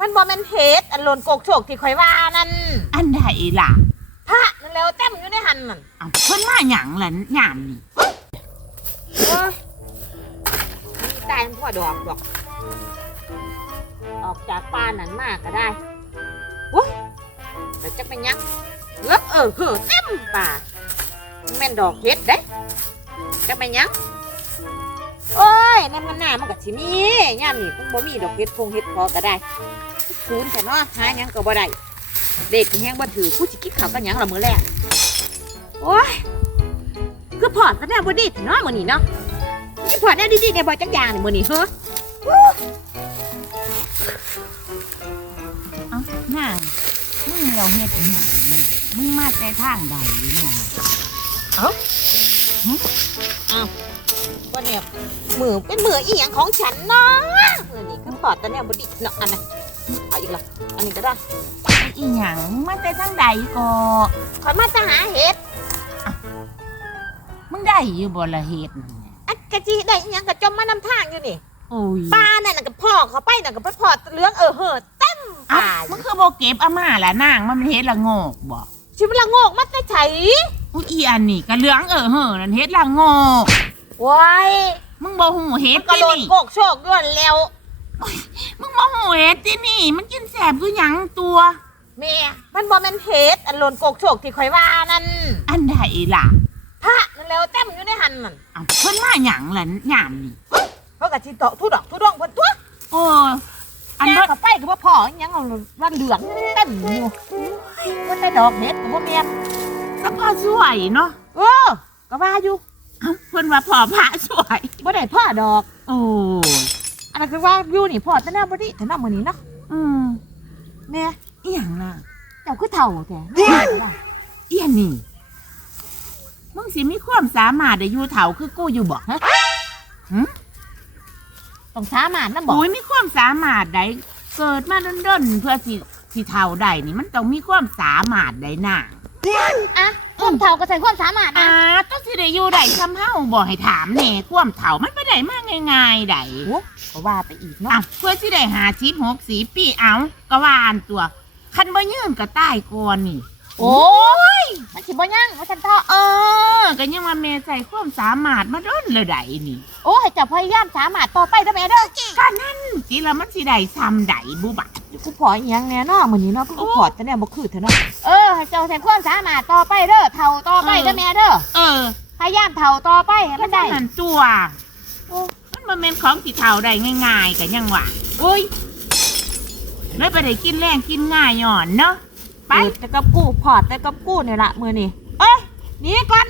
มันบ่แม่นเฮ็ดอันหล่นโกกโชกที่ข่อยว่านั่นอันใดล่ะพระนั่นแล้วเต็มอยู่ในหันนั่นเอาเพิ่นมาหยังล่ะยามนี่โอ้ยมีตายมันพ่อดอกดอก ออกจากป่านั้นมาก็ได้โอ้ยแล้วจะเป็นหยังเลิกเออเหือเต็มป่ามันแม่นดอกเฮ็ดเด้จะเป็นหยังโอ้ย น้ำมันหน้ามันก็สิมีย่ามนี่คงบ่มีดอกเฮ็ดพงเฮ็ดพอก็ได้ศูนย์แต่เนาะหาหยังก็บ่ได้เด็กแฮงบ่ถือผู้สิกินข้าวกันหยังละมื้อแรกโอ้ยคือพอดซะแน่บ่ดีเนาะมื้อนี้เนาะนี่พอดแน่ดีๆได้บ่จักอย่างนี่มื้อนี้เฮ้อเอ้านางมึงเราเฮ็ดหยังเนี่ยมึงมาแต่ทางใดเนี่ยว่าเนี่ยมือเป็นมืออีหยังของฉันเนาะเออนี่ก็พอดแต่เนี่ยบดีเนาะอันนั้นเอาอีกละอันนี้ก็ได้ไอ้อีหยังมึงมาแต่ทางใดก็ขอยมาจะหาเห็ดมึงได้อยู่บ่ละเฮ็ดนั่นเนี่ยอันกะจีได้อีหยังกะจมมานำทางอยู่นี่โอ้ยป้านั่นน่ะกับพ่อเขาไปน่ะกับพ่อเหลืองเออเหิดเต็มเอ้าป่ามึงคือบ่เก็บอาม่าละนางมันเป็นเฮ็ดละโงกบ่ชีวิตละโงกมันจะไฉอุ้ยอีอันนี้ก็เหลืองเออเฮ้อนั่นเฮ็ดละโงก ว้ายมึงบ่ฮู้เฮ็ดมันกระที่โดดนี่โกกโชกด้วยแล้วมึงบ่ฮู้เฮ็ดที่นี่ มันกินแสบคือหยังตัว แม่มันบ่แม่นเห็ดอันหล่นโกกโชกที่ข่อยว่านั่นอันใดล่ะพระนั่นแล้วเต็มอยู่ในหันนั่นเอาเพิ่นมาหยังล่ะยามนี่เพราะกะจิตอกทุดอกทุดองเพิ่นตัวโอ้อันแม่นั้นก็ไปก็บ่พออีหยังเอาวันเหลืองเต็มอยู่ว่าแต่ดอกเห็ดก็บ่แม่นก็พอสวยเนาะเออก็ว่าอยู่ เอ้าเพิ่นว่าพอพระสวย บ่ได้พ่อดอก โอ้ยอันนั้นคือว่าอยู่นี่พ่อแต่แนวบ่ดีแต่แนวมื้อนี้เนาะอืมแม่อีหยังล่ะเจ้าคือเฒ่าแท้ อีอันนี่มึงสิมีความสามารถได้อยู่เฒ่าคือกูอยู่บ่ฮะต้องสามารถนำบอก โอ้ยมีความสามารถได้เกิดมาด้นๆเพื่อสิสิเฒ่าได้นี่มันต้องมีความสามารถได้น่ะ อะ ความเฒ่าก็ใส่ความสามารถอ่านะต้องสิได้อยู่ได้ทำเฮาบ่ให้ถามแหน่ความเฒ่ามันบ่ได้มาง่ายๆได้โอ้ก็ว่าไปอีกเนาะอะเพื่อสิได้หาชิปหกสีปีเอาก็ว่าอันตัวคันบ่ยืนก็ตายก่อนนี่ โอ้ยมันสิบ่ยังว่าฉันเถาะเออก็ยังว่าแม่ใส่ความสามารถมาด้นเลยได้นี่ โอ้ยเจ้าพยายามสามารถต่อไปเด้อแม่เด้อ ก็นั่นสิละมันสิได้ซ้ำใดบุบะกูพออีหยังแน่เนาะมื้อนี้เนาะกูพอแต่แนวบ่คือเถอะเนาะเออให้เจ้าใส่ความสามารถต่อไปเด้อเฒ่าต่อไปเด้อแม่เด้อเออพยายามเฒ่าต่อไปให้มันได้นั่นตัวโอ้มันบ่แม่นของสิเฒ่าได้ง่ายๆก็ยังว่าโอ้ยเลยไปได้กินแรงกินง่ายหย่อนเนาะไปไปแต่กับกูพอดแต่กับกูนี่ละมือนี่เอ้ยหนี่ก่อน